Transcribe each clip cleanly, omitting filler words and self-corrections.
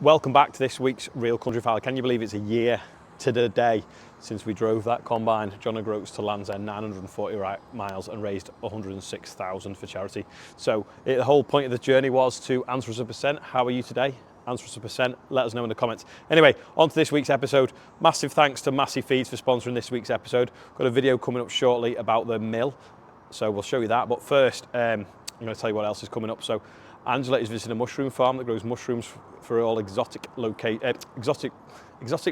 Welcome back to this week's Real Country File. Can you believe it's a year to the day since we drove that combine John O'Groats to Land's End, 940 miles, and raised 106,000 for charity. So the whole point of the journey was to answer us a percent. How are you today? Answer us a percent. Let us know in the comments. Anyway, on to this week's episode. Massive thanks to Massey Feeds for sponsoring this week's episode. Got a video coming up shortly about the mill, so we'll show you that. But first, I'm going to tell you what else is coming up. So Angela is visiting a mushroom farm that grows mushrooms for all exotic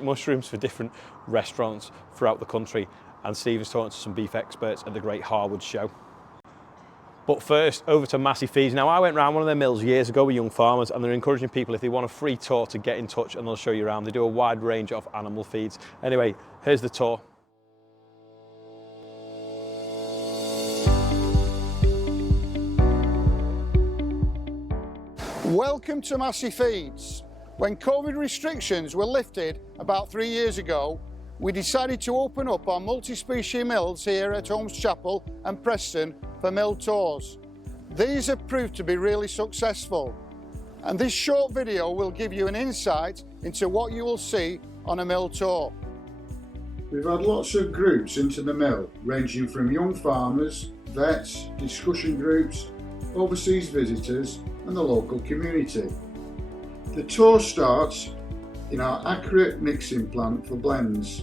mushrooms for different restaurants throughout the country. And Stephen's talking to some beef experts at the Great Harwood show. But first, over to Massey Feeds. Now, I went round one of their mills years ago with young farmers, and they're encouraging people, if they want a free tour, to get in touch and they'll show you around. They do a wide range of animal feeds. Anyway, here's the tour. Welcome to Massey Feeds. When COVID restrictions were lifted about 3 years ago, we decided to open up our multi-species mills here at Holmes Chapel and Preston for mill tours. These have proved to be really successful, and this short video will give you an insight into what you will see on a mill tour. We've had lots of groups into the mill, ranging from young farmers, vets, discussion groups, overseas visitors and the local community. The tour starts in our accurate mixing plant for blends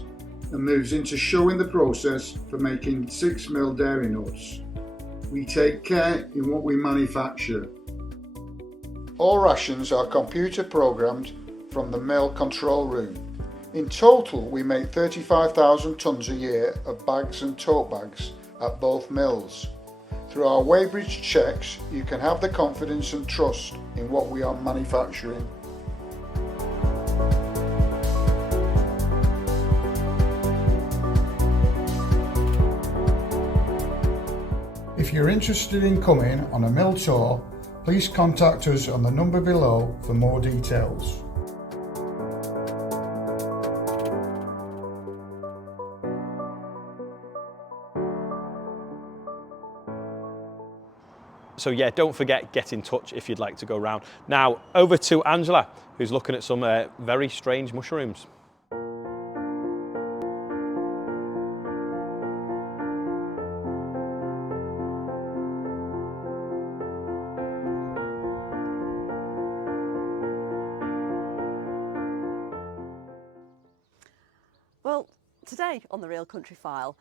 and moves into showing the process for making 6 mil dairy nuts. We take care in what we manufacture. All rations are computer programmed from the mill control room. In total, we make 35,000 tonnes a year of bags and tote bags at both mills. Through our weighbridge checks, you can have the confidence and trust in what we are manufacturing. If you're interested in coming on a mill tour, please contact us on the number below for more details. So yeah, don't forget, get in touch if you'd like to go round. Now, over to Angela, who's looking at some very strange mushrooms. Well, today on the Real Country File,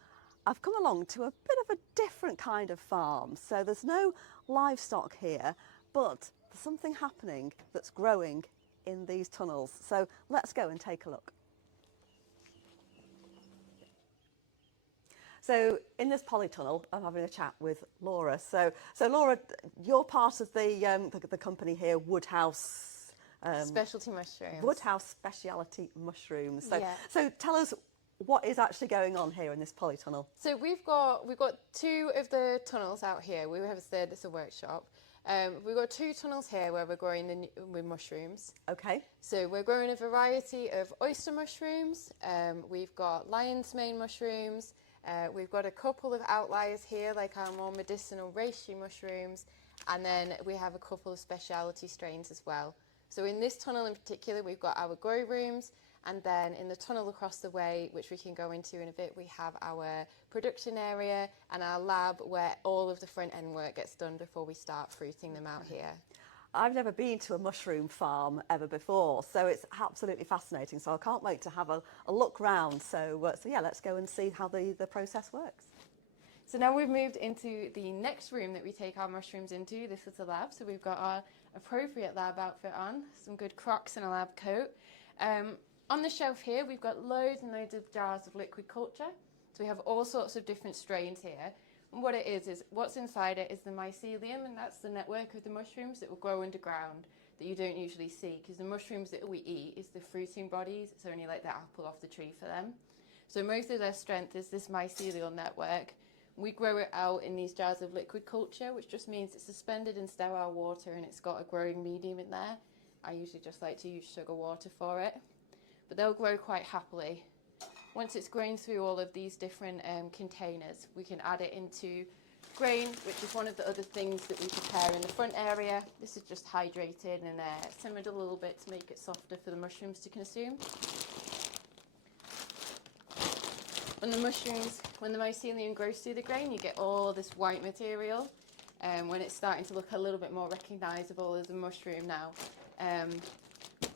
I've come along to a bit of a different kind of farm. So there's no livestock here, but there's something happening that's growing in these tunnels. So let's go and take a look. So in this polytunnel, I'm having a chat with Laura. So Laura, you're part of the company here, Woodhouse. Specialty mushrooms. Woodhouse Speciality Mushrooms. So, Yeah. so tell us what is actually going on here in this polytunnel. So we've got 2 of the tunnels out here. We have said it's a workshop. We've got 2 tunnels here where we're growing with mushrooms. Okay. So we're growing a variety of oyster mushrooms. We've got lion's mane mushrooms. We've got a couple of outliers here, like our more medicinal reishi mushrooms, and then we have a couple of speciality strains as well. So in this tunnel in particular, we've got our grow rooms. And then in the tunnel across the way, which we can go into in a bit, we have our production area and our lab where all of the front end work gets done before we start fruiting them out here. I've never been to a mushroom farm ever before, so it's absolutely fascinating. So I can't wait to have a look round. So yeah, let's go and see how the process works. So now we've moved into the next room that we take our mushrooms into. This is the lab. So we've got our appropriate lab outfit on, some good Crocs and a lab coat. On the shelf here, we've got loads and loads of jars of liquid culture. So we have all sorts of different strains here. And what it is what's inside it is the mycelium, and that's the network of the mushrooms that will grow underground that you don't usually see, because the mushrooms that we eat is the fruiting bodies. It's only like the apple off the tree for them. So most of their strength is this mycelial network. We grow it out in these jars of liquid culture, which just means it's suspended in sterile water and it's got a growing medium in there. I usually just like to use sugar water for it. But they'll grow quite happily. Once it's grown through all of these different containers, we can add it into grain, which is one of the other things that we prepare in the front area. This is just hydrated and simmered a little bit to make it softer for the mushrooms to consume. When the mycelium grows through the grain, you get all this white material. When it's starting to look a little bit more recognisable as a mushroom now.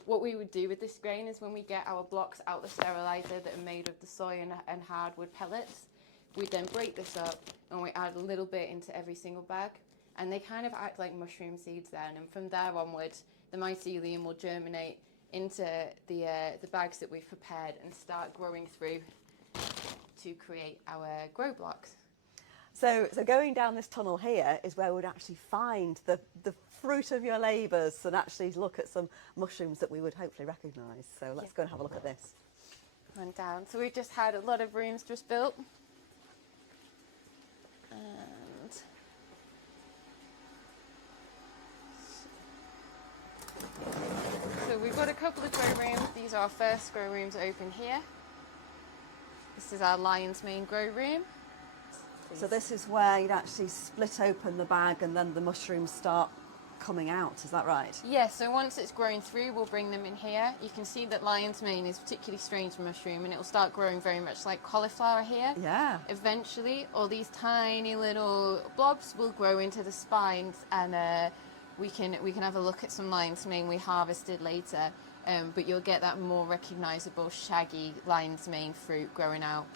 What we would do with this grain is when we get our blocks out the steriliser that are made of the soy and hardwood pellets, we then break this up and we add a little bit into every single bag, and they kind of act like mushroom seeds then, and from there onwards the mycelium will germinate into the bags that we've prepared and start growing through to create our grow blocks. So going down this tunnel here is where we'd actually find the fruit of your labours and actually look at some mushrooms that we would hopefully recognise. So let's go and have a look at this. Run down. So we've just had a lot of rooms just built. And so we've got a couple of grow rooms. These are our first grow rooms open here. This is our lion's mane grow room. So this is where you'd actually split open the bag and then the mushrooms start coming out, is that right? Yeah, so once it's grown through, we'll bring them in here. You can see that lion's mane is a particularly strange mushroom, and it will start growing very much like cauliflower here. Yeah. Eventually, all these tiny little blobs will grow into the spines, and we can have a look at some lion's mane we harvested later. But you'll get that more recognisable shaggy lion's mane fruit growing out.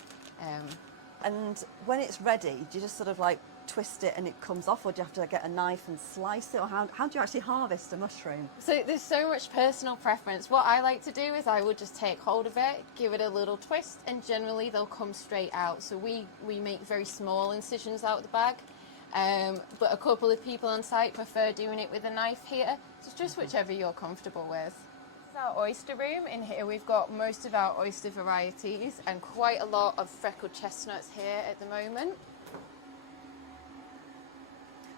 And when it's ready, do you just sort of like twist it and it comes off, or do you have to get a knife and slice it, or how do you actually harvest a mushroom? So there's so much personal preference. What I like to do is I would just take hold of it, give it a little twist, and generally they'll come straight out. So we make very small incisions out of the bag, but a couple of people on site prefer doing it with a knife here. So it's just whichever you're comfortable with. This is our oyster room. In here we've got most of our oyster varieties and quite a lot of freckled chestnuts here at the moment.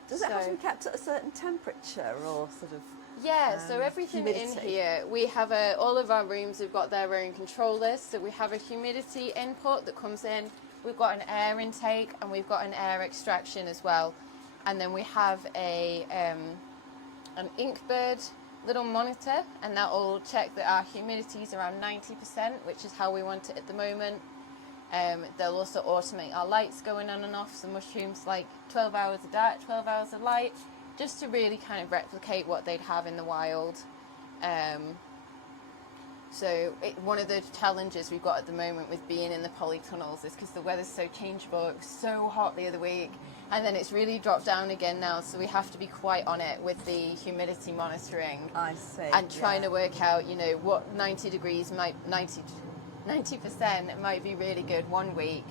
Does it have to be kept at a certain temperature or sort of? Yeah, so everything humidity? in here, we have all of our rooms have got their own controllers. So we have a humidity input that comes in. We've got an air intake and we've got an air extraction as well. And then we have an Inkbird little monitor, and that will check that our humidity is around 90%, which is how we want it at the moment. They'll also automate our lights going on and off, so mushrooms like 12 hours of dark, 12 hours of light, just to really kind of replicate what they'd have in the wild. One of the challenges we've got at the moment with being in the polytunnels is because the weather's so changeable. It was so hot the other week, and then it's really dropped down again now, so we have to be quite on it with the humidity monitoring. I see. And trying to work out, what 90 degrees 90% might be really good one week,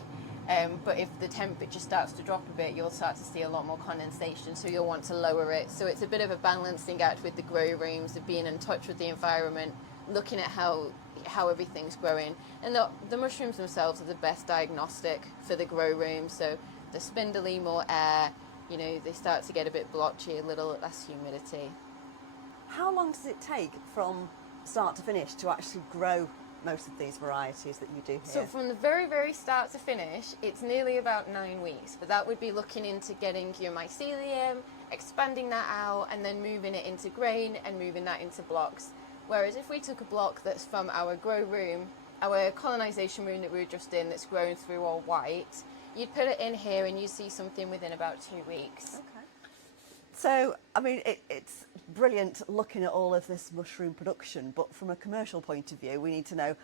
but if the temperature starts to drop a bit, you'll start to see a lot more condensation, so you'll want to lower it. So it's a bit of a balancing act with the grow rooms, of being in touch with the environment, looking at how everything's growing. And the mushrooms themselves are the best diagnostic for the grow room, so they're spindly, more air, they start to get a bit blotchy, a little less humidity. How long does it take from start to finish to actually grow most of these varieties that you do here? So from the very, very start to finish, it's nearly about 9 weeks, but that would be looking into getting your mycelium, expanding that out, and then moving it into grain and moving that into blocks. Whereas if we took a block that's from our grow room, our colonisation room that we were just in, that's grown through all white, you'd put it in here and you'd see something within about 2 weeks. Okay. So, it's brilliant looking at all of this mushroom production, but from a commercial point of view, we need to know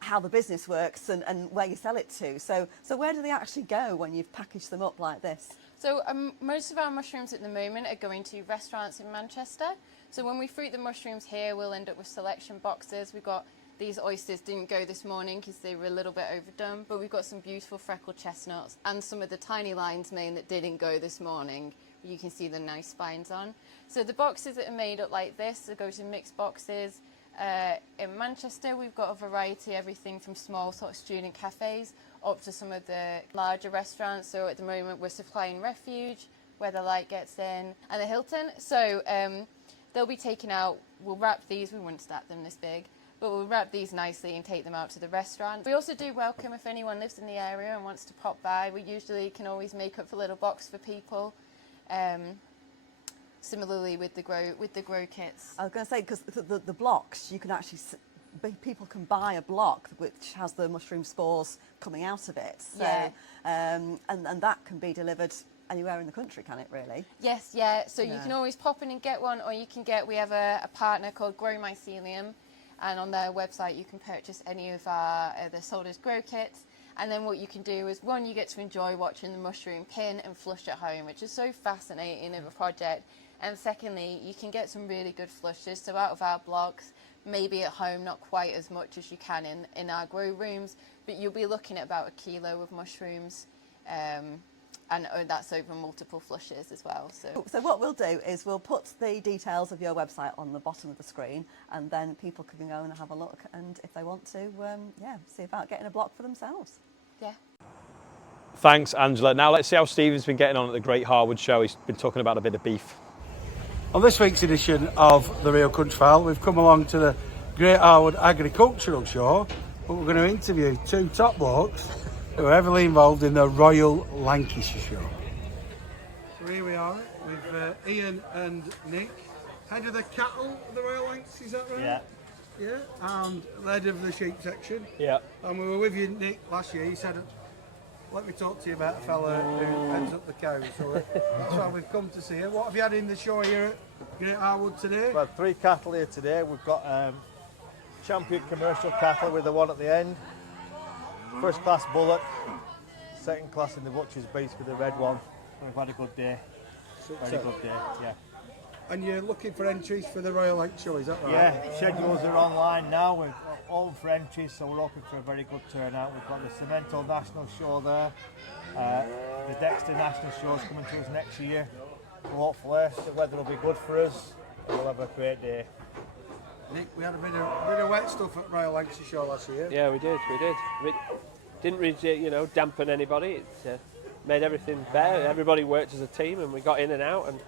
how the business works and where you sell it to. So where do they actually go when you've packaged them up like this? So most of our mushrooms at the moment are going to restaurants in Manchester. So when we fruit the mushrooms here, we'll end up with selection boxes. We've got these oysters didn't go this morning because they were a little bit overdone, but we've got some beautiful freckled chestnuts and some of the tiny lion's mane that didn't go this morning. You can see the nice spines on. So the boxes that are made up like this, they go to mixed boxes. In Manchester, we've got a variety, everything from small sort of student cafes up to some of the larger restaurants. So at the moment, we're supplying Refuge, where the light gets in, and the Hilton. So they'll be taken out. We'll wrap these. We wouldn't stack them this big. but we'll wrap these nicely and take them out to the restaurant. We also do welcome if anyone lives in the area and wants to pop by. We usually can always make up a little box for people. Similarly with the grow kits. I was going to say, because the blocks, you can actually, people can buy a block which has the mushroom spores coming out of it. So, Yeah. and that can be delivered anywhere in the country, can it really? Yes, yeah. So you Yeah. can always pop in and get one, or you can get, we have a partner called Grow Mycelium, and on their website you can purchase any of our, they're sold as grow kits. And then what you can do is, one, you get to enjoy watching the mushroom pin and flush at home, which is so fascinating of a project. And secondly, you can get some really good flushes. So out of our blocks, maybe at home, not quite as much as you can in our grow rooms, but you'll be looking at about 1 kilo of mushrooms. And that's over multiple flushes as well. So what we'll do is we'll put the details of your website on the bottom of the screen, and then people can go and have a look, and if they want to, see about getting a block for themselves. Yeah. Thanks, Angela. Now let's see how Stephen's been getting on at the Great Harwood Show. He's been talking about a bit of beef. On this week's edition of the Real Country File, we've come along to the Great Harwood Agricultural Show, but we're going to interview two top blokes who are heavily involved in the Royal Lancashire Show. So here we are with Ian and Nick, head of the cattle of the Royal Lancashire, is that right? Yeah. Yeah, and head of the sheep section. Yeah. And we were with you, Nick, last year. You said, let me talk to you about a fella who ends up the cows. So that's why we've come to see you. What have you had in the show here at Great Harwood today? Well, 3 cattle here today. We've got champion commercial cattle with the one at the end, first class bullock, second class in the butcher's beast with the red one. We've had a good day. Very good day, yeah. And you're looking for entries for the Royal Lancashire Show, is that right? Yeah, schedules are online now. We're all for entries, so we're hoping for a very good turnout. We've got the Cemento National Show there. The Dexter National Show is coming to us next year. So hopefully the weather will be good for us and we'll have a great day. Nick, we had a bit of wet stuff at Royal Lancashire Show last year. Yeah, we did. It didn't really, dampen anybody. It made everything better. Everybody worked as a team, and we got in and out, and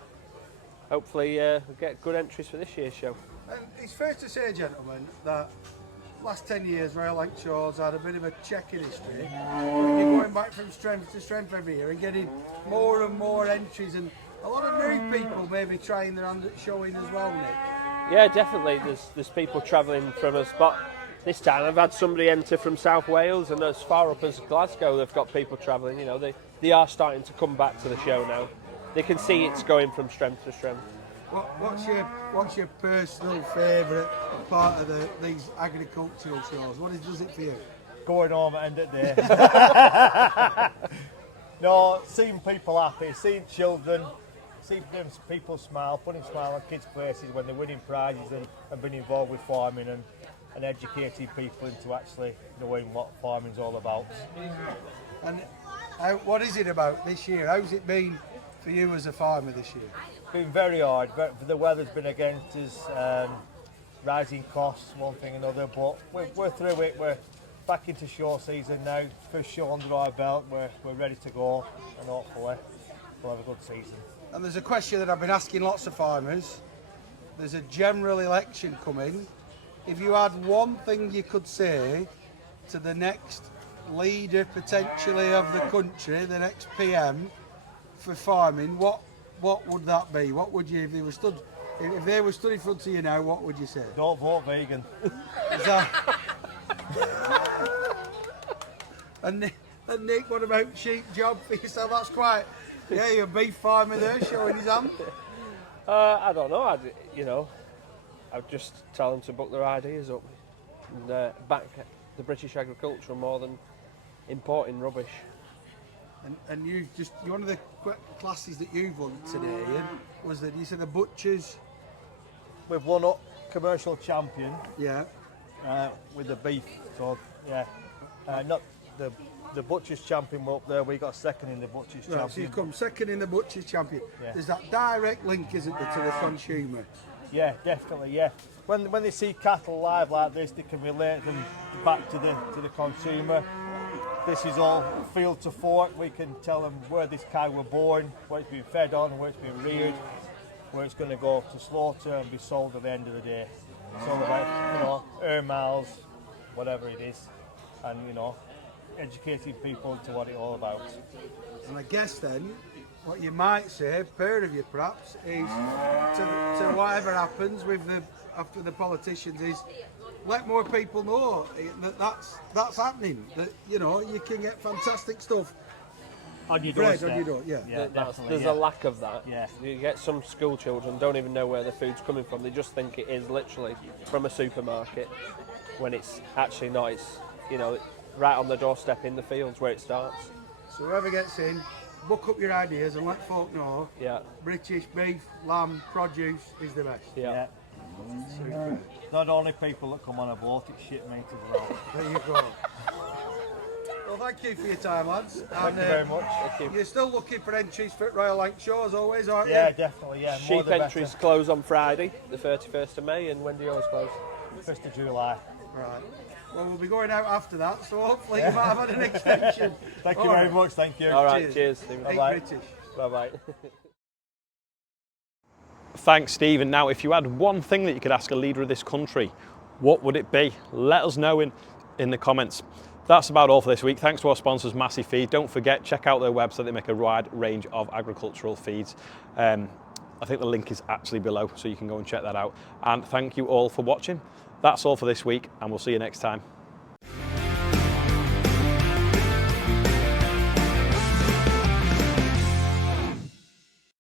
hopefully we'll get good entries for this year's show. And it's fair to say, gentlemen, that last 10 years Royal Lancashire Show's had a bit of a checkered history. You're going back from strength to strength every year and getting more and more entries, and a lot of new people maybe trying their hand at showing as well, Nick. Yeah, definitely. There's people travelling from us, but this time I've had somebody enter from South Wales, and as far up as Glasgow, they've got people travelling. You know, they are starting to come back to the show now. They can see it's going from strength to strength. What's your personal favourite part of these agricultural shows? Does it for you? Going home at the end of the day. No, seeing people happy, seeing children, seeing people smile, putting a smile on kids' faces when they're winning prizes and being involved with farming and educating people into actually knowing what farming's all about. And what is it about this year? How's it been for you as a farmer this year? It's been very hard. The weather's been against us, rising costs, one thing and another, but we're through it. We're back into show season now. First show under our belt. We're ready to go, and hopefully we'll have a good season. And there's a question that I've been asking lots of farmers. There's a general election coming. If you had one thing you could say to the next leader potentially of the country, the next PM for farming, what would that be? What would you, if they were stood in front of you now, what would you say? Don't vote vegan. Is that... and Nick, what about sheep job for yourself? That's quite, yeah, you're a beef farmer there showing his hand. I don't know. I'd just tell them to book their ideas up and back the British agriculture more than importing rubbish. And one of the classes that you've won today, Ian, was that you said the butchers. We've won up commercial champion. Yeah. With the beef. So yeah, not the butchers champion were up there. We got second in the butchers champion. So you come second in the butchers champion. Yeah. There's that direct link, isn't there, to the consumer? Yeah, definitely. Yeah. When they see cattle live like this, they can relate them back to the consumer. This is all field to fork. We can tell them where this cow was born, where it's been fed on, where it's been reared, where it's going to go to slaughter and be sold at the end of the day. It's all about, you know, earn miles, whatever it is, and, you know, educating people to what it's all about. And I guess then, what you might say, pair of you perhaps, is to whatever happens with after the politicians is let more people know that that's happening. That, you know, you can get fantastic stuff. On your Bread doorstep. on your door, yeah. There's a lack of that. Yeah. You get some school children don't even know where the food's coming from. They just think it is literally from a supermarket, when it's actually not. It's, you know, right on the doorstep in the fields where it starts. So whoever gets in, book up your ideas and let folk know. Yeah. British beef, lamb, produce is the best. Yeah. Super. Not only people that come on a boat, it's shit meat as well. There you go. Well, thank you for your time, lads. Thank you very much. You're still looking for entries for Royal Lancashire Show as always, aren't you? Yeah, definitely, yeah. More Sheep the entries better. close on Friday, the 31st of May, and when do yours close? 1st of July. Right. Well, we'll be going out after that, so hopefully you might have had an extension. Thank you very much, thank you. All right, cheers Stephen. Eat Bye-bye. British. Bye-bye. Thanks, Stephen. Now, if you had one thing that you could ask a leader of this country, what would it be? Let us know in the comments. That's about all for this week. Thanks to our sponsors, Massey Feed. Don't forget, check out their website. They make a wide range of agricultural feeds. I think the link is actually below, so you can go and check that out. And thank you all for watching. That's all for this week, and we'll see you next time.